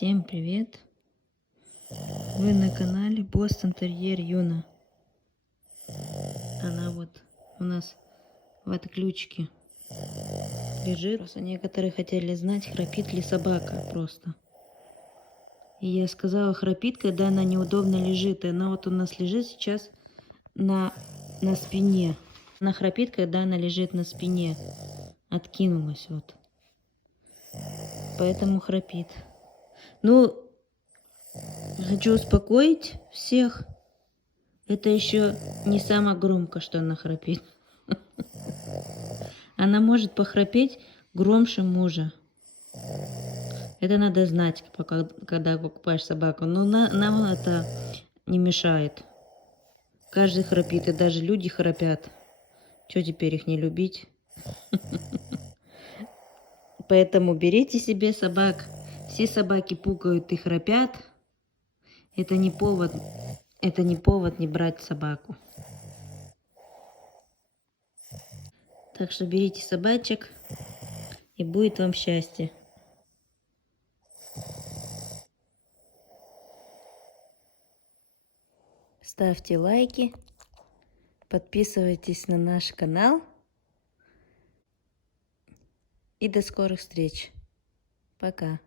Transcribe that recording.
Всем привет! Вы на канале Бостон Терьер Юна. Она вот у нас в отключке лежит. Просто некоторые хотели знать, храпит ли собака просто. И я сказала, храпит, когда она неудобно лежит. И она вот у нас лежит сейчас на спине. Она храпит, когда она лежит на спине. Откинулась вот. Поэтому храпит. Ну, хочу успокоить всех. Это еще не самое громко, что она храпит. Она может похрапеть громче мужа. Это надо знать, когда покупаешь собаку. Но нам это не мешает. Каждый храпит, и даже люди храпят. Что теперь их не любить? Поэтому берите себе собак. Все собаки пукают и храпят. Это не повод не брать собаку. Так что берите собачек, и будет вам счастье. Ставьте лайки, подписывайтесь на наш канал. И до скорых встреч. Пока.